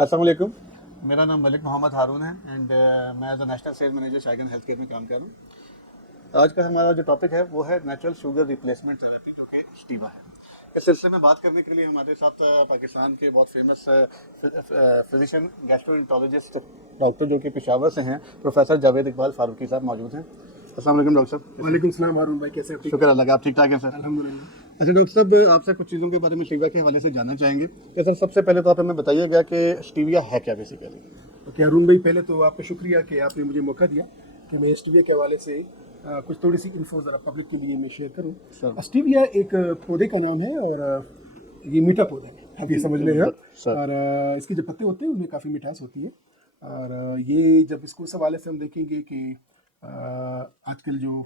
السلام علیکم. میرا نام ملک محمد ہارون ہے اینڈ میں as a national sale manager Shaigan health care میں کام کر رہا ہوں. آج کا ہمارا جو ٹاپک ہے وہ ہے نیچرل شوگر ریپلیسمنٹ تھراپی جو کہ اسٹیوا ہے. اس سلسلے میں بات کرنے کے لیے ہمارے ساتھ پاکستان کے بہت فیمس فزیشین گیسٹرو ڈاکٹر جو کہ پشاور سے ہیں پروفیسر جاوید اقبال فاروقی صاحب موجود ہیں. السلام علیکم ڈاکٹر صاحب. وعلیکم السلام ہارون بھائی، کیسے ہیں؟ شکر اللہ کا، آپ ٹھیک ٹھاک ہیں سر؟ الحمدللہ. اچھا ڈاکٹر صاحب، آپ سے کچھ چیزوں کے بارے میں اسٹیویا کے حوالے سے جاننا چاہیں گے کہ سر سب سے پہلے تو آپ ہمیں بتائیے گا کہ اسٹیویا ہے کیا بیسیکلی. اوکے ہارون بھائی، پہلے تو آپ کا شکریہ کہ آپ نے مجھے موقع دیا کہ میں اسٹیویا کے حوالے سے کچھ تھوڑی سی انفو ذرا پبلک کے لیے میں شیئر کروں. اسٹیویا ایک پودے کا نام ہے اور یہ میٹھا پودا ہے، آپ یہ سمجھ لیں. اور اس کے جو پتے ہوتے ہیں ان میں کافی مٹھاس ہوتی ہے. اور یہ جب اس کو اس حوالے سے ہم دیکھیں گے کہ آج کل جو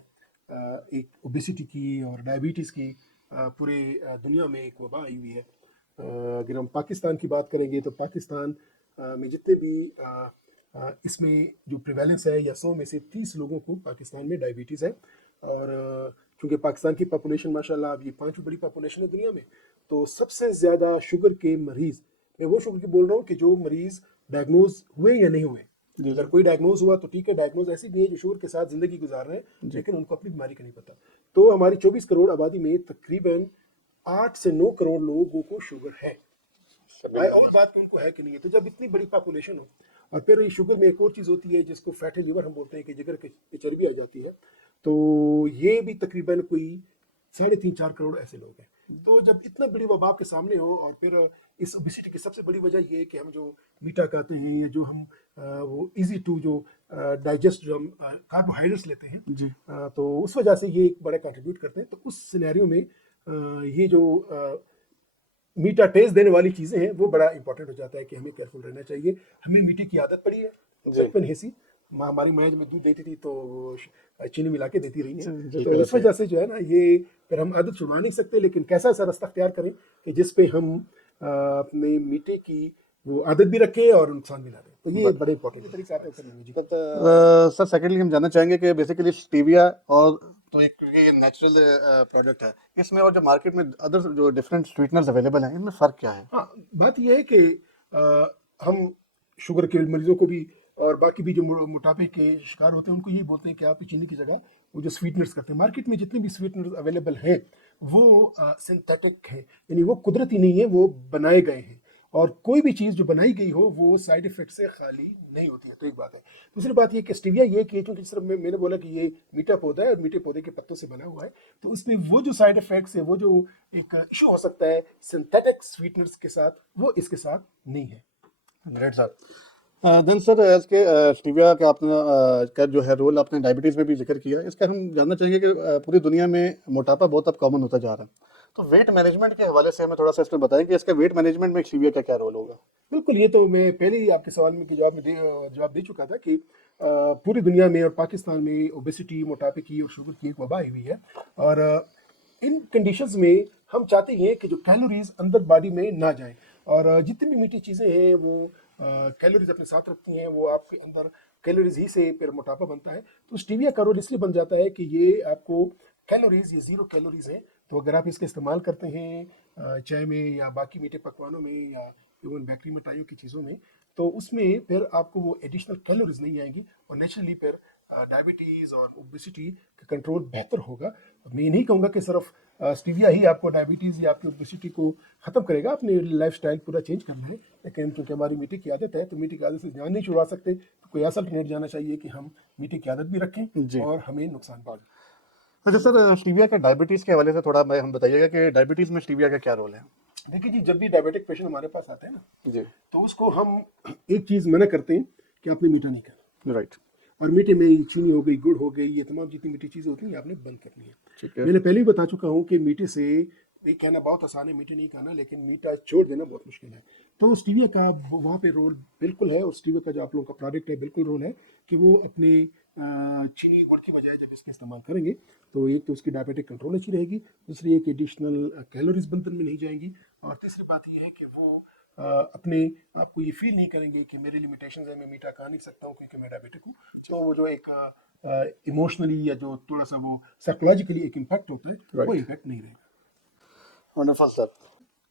ایک اوبیسٹی کی اور ڈائبٹیز کی پورے دنیا میں ایک وبا آئی ہوئی ہے. اگر ہم پاکستان کی بات کریں گے تو پاکستان میں جتنے بھی اس میں جو پریویلنس ہے یا 100 میں سے 30 لوگوں کو پاکستان میں ڈائبٹیز ہے. اور چونکہ پاکستان کی پاپولیشن ماشاءاللہ اب یہ 5ویں بڑی پاپولیشن ہے دنیا میں، تو سب سے زیادہ شوگر کے مریض، میں وہ شوگر کی بول رہا ہوں کہ جو مریض ڈائگنوز ہوئے یا نہیں ہوئے. اگر کوئی ڈائگنوز ہوا تو ٹھیک ہے، ڈائگنوز ایسی بھی ہے جو شوگر کے ساتھ زندگی گزار رہے ہیں لیکن ان کو اپنی بیماری کا نہیں پتا. تو ہماری 24 کروڑ آبادی میں تقریباً 8 سے 9 کروڑ لوگوں کو شوگر ہے. اور بات کہ ان کو ہے کہ نہیں ہے. تو جب اتنی بڑی پاپولیشن ہو اور پھر یہ شوگر میں ایک اور چیز ہوتی ہے جس کو فیٹی لیور ہم بولتے ہیں کہ جگر کی چربی آ جاتی ہے، تو یہ بھی تقریباً کوئی 3.5-4 کروڑ ایسے لوگ ہیں. تو جب اتنا بڑی وبا کے سامنے ہو اور پھر اس اوبیسٹی کی سب سے بڑی وجہ یہ ہے کہ ہم جو میٹھا کھاتے ہیں یا جو ہم وہ ایزی ٹو جو ڈائجسٹ جو ہم کاربوہائیڈریٹس لیتے ہیں، تو اس وجہ سے یہ ایک بڑا کنٹریبیوٹ کرتے ہیں. تو اس سینیریو میں یہ جو میٹھا ٹیسٹ دینے والی چیزیں ہیں وہ بڑا امپورٹنٹ ہو جاتا ہے کہ ہمیں کیئرفل رہنا چاہیے. ہمیں میٹھے کی عادت پڑی ہے بچپن ہی سی. ماں ہماری میج میں دودھ دیتی تھی تو چینی ملا کے دیتی رہی ہے. تو اس وجہ سے جو ہے نا یہ پھر ہم عادت چھڑوا نہیں سکتے، لیکن کیسا ایسا راستہ اختیار کریں کہ جس پہ ہم اپنے میٹھے کی وہ عادت بھی رکھیں اور نقصان بھی نہ دیں. تو یہ بڑے امپورٹنٹ طریقہ ہے. سر سیکنڈلی ہم جاننا چاہیں گے کہ بیسیکلی اسٹیویا اور تو ایک یہ نیچرل پروڈکٹ ہے، اس میں اور جو مارکیٹ میں ادر جو ڈفرینٹ سویٹنرز اویلیبل ہیں ان میں فرق کیا ہے؟ ہاں، بات یہ ہے کہ ہم شوگر کے مریضوں کو بھی اور باقی بھی جو موٹاپے کے شکار ہوتے ہیں ان کو یہی بولتے ہیں کہ آپ چینی کی جگہ وہ جو سویٹنرز کرتے ہیں. مارکیٹ میں جتنے بھی سویٹنرز اویلیبل ہیں وہ سنتھیٹک ہیں، یعنی وہ قدرتی نہیں ہیں، وہ بنائے گئے ہیں. اور کوئی بھی چیز جو بنائی گئی ہو وہ سائیڈ افیکٹ سے خالی نہیں ہوتی ہے. تو ایک بات ہے. دوسری بات یہ کہ اسٹیویا یہ کہ چونکہ صرف میں نے بولا کہ یہ میٹھا پودا ہے اور میٹھے پودے کے پتوں سے بنا ہوا ہے، تو اس میں وہ جو سائیڈ افیکٹس ہے، وہ جو ایک ایشو ہو سکتا ہے سنتھیٹک سویٹنرز کے ساتھ، وہ اس کے ساتھ نہیں ہے. گریٹ سر. دین سر ایز کے اسٹیویا کا آپ نے کا جو ہے رول آپ نے ڈائبٹیز میں بھی ذکر کیا، اس کا ہم جاننا چاہیں گے کہ پوری دنیا میں موٹاپا بہت اب کامن ہوتا جا رہا ہے، تو ویٹ مینجمنٹ کے حوالے سے ہمیں تھوڑا سا اس میں بتائیں کہ اس کا ویٹ مینجمنٹ میں اسٹیویا کا کیا رول ہوگا؟ بالکل، یہ تو میں پہلے ہی آپ کے سوال میں جواب دے چکا تھا کہ پوری دنیا میں اور پاکستان میں اوبیسٹی، موٹاپے کی اور شوگر کی ایک وبا آئی ہوئی ہے. اور ان کنڈیشنز میں ہم چاہتے ہیں کہ جو کیلوریز اندر باڈی میں نہ جائیں، اور جتنی بھی میٹھی چیزیں ہیں وہ کیلوریز اپنے ساتھ رکھتی ہیں، وہ آپ کے اندر کیلوریز ہی سے پھر موٹاپا بنتا ہے. تو اسٹیویا کا رول اس لیے بن جاتا ہے کہ یہ آپ کو کیلوریز، یہ 0 کیلوریز ہیں. تو اگر آپ اس کا استعمال کرتے ہیں چائے میں یا باقی میٹھے پکوانوں میں یا ایون بیکری مٹھائیوں کی چیزوں میں، تو اس میں پھر آپ کو وہ ایڈیشنل کیلوریز نہیں آئیں گی اور نیچرلی پھر ڈائبٹیز اور اوبیسٹی کا کنٹرول بہتر ہوگا. میں نہیں کہوں گا کہ صرف اسٹیویا ہی آپ کو ڈائبٹیز یا آپ کی اوبیسٹی کو ختم کرے گا، اپنی لائف سٹائل پورا چینج کرنا ہے. لیکن کیونکہ ہماری میٹھے کی عادت ہے تو میٹھے کی عادت سے جان نہیں چھڑوا سکتے، تو کوئی ایسا الٹرنیٹ جانا چاہیے کہ ہم میٹھے کی عادت بھی رکھیں اور ہمیں نقصان پہنچے. اچھا سر، اسٹیویا کے ڈائبٹیز کے حوالے سے تھوڑا ہم بتائیے گا کہ ڈائبٹیز میں اسٹیویا کا کیا رول ہے؟ دیکھیے جی، جب بھی ڈائبیٹک پیشنٹ ہمارے پاس آتے ہیں نا جی تو اس کو ہم ایک چیز منع کرتے ہیں کہ آپ نے میٹھا نہیں کھانا. رائٹ. اور میٹھے میں چینی ہو گئی، گڑ ہو گئی، یہ تمام جتنی میٹھی چیزیں ہوتی ہیں آپ نے بند کرنی ہے. ٹھیک ہے. میں نے پہلے ہی بتا چکا ہوں کہ میٹھے سے یہ کہنا بہت آسان ہے میٹھے نہیں کھانا، لیکن میٹھا چھوڑ دینا بہت مشکل ہے. تو اسٹیویا کا وہاں پہ رول بالکل ہے، اور اسٹیویا کا جو آپ لوگوں کا پروڈکٹ ہے بالکل رول ہے کہ وہ اپنے چینی گڑ کی بجائے جب اس کا استعمال کریں گے تو ایک تو اس کی ڈائبیٹک کنٹرول اچھی رہے گی، دوسری ایک ایڈیشنل کیلوریز بدن میں نہیں جائیں گی، اور تیسری بات یہ ہے کہ وہ اپنے آپ کو یہ فیل نہیں کریں گے کہ میری لمیٹیشنز ہیں، میں میٹھا کھا نہیں سکتا ہوں کیونکہ میں ڈائبیٹک ہوں. تو وہ جو ایک ایموشنلی یا جو تھوڑا سا وہ سائیکولوجیکلی ایک امپیکٹ ہوتا ہے وہ امپیکٹ نہیں رہے گا. ونڈرفل سر.